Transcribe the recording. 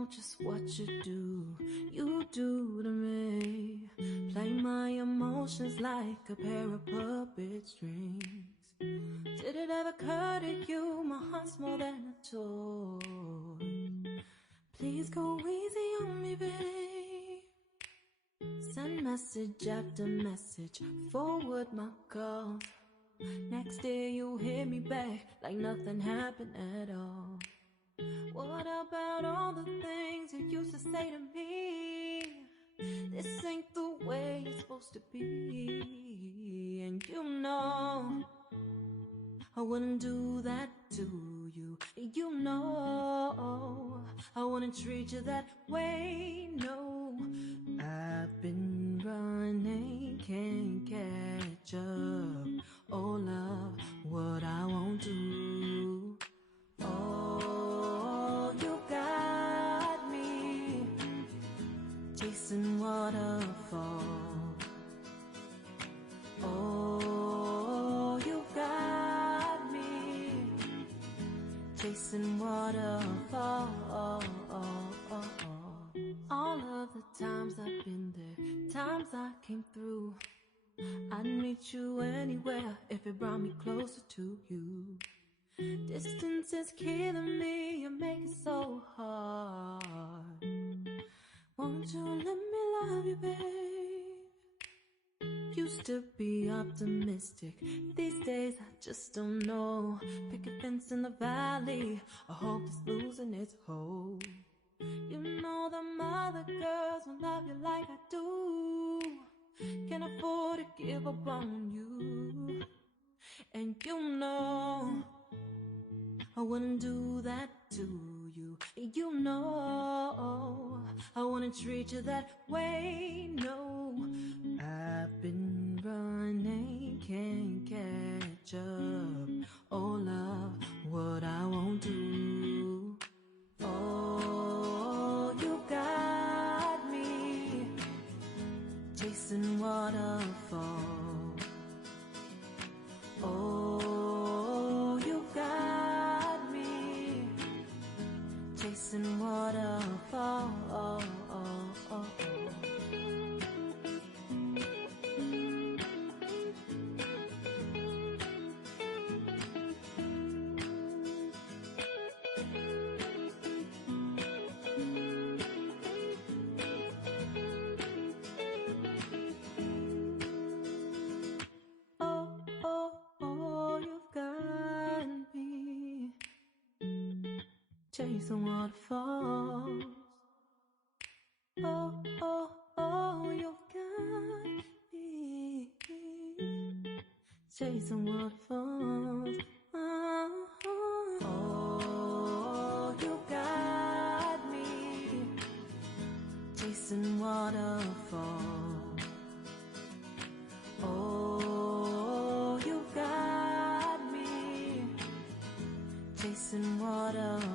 know just what you do to me. Play my emotions like a pair of puppet strings. Did it ever occur to you my heart's more than a toy? Please go easy on me, babe. Send message after message, forward my calls. Next day you hit me back like nothing happened at all. What about all the things you used to say to me? This ain't the way it's supposed to be. And you know I wouldn't do that to you. You know I wouldn't treat you that way, no. I've been running, can't catch up. Oh love, what I won't do. Oh, you got me chasing waterfalls. Oh, you got me chasing waterfalls. All of the times I've been there, times I came through, I'd meet you anywhere if it brought me closer to you. Distance is killing me, you make it so hard. Won't you let me love you, babe? Used to be optimistic, these days I just don't know. Pick a fence in the valley, I hope it's losing its hold. You know them other girls won't love you like I do. Can't afford to give up on you. And you know I wouldn't do that to you. You know I wouldn't treat you that way, no. I've been running, can't catch up. Oh love, what I won't do. Oh, you got me chasing waterfalls. Oh, you got me chasing waterfalls. Chasing waterfalls. Oh, oh, oh, you've got me chasing waterfalls. Oh, oh, you got me chasing waterfalls. Oh, you got me chasing waterfalls.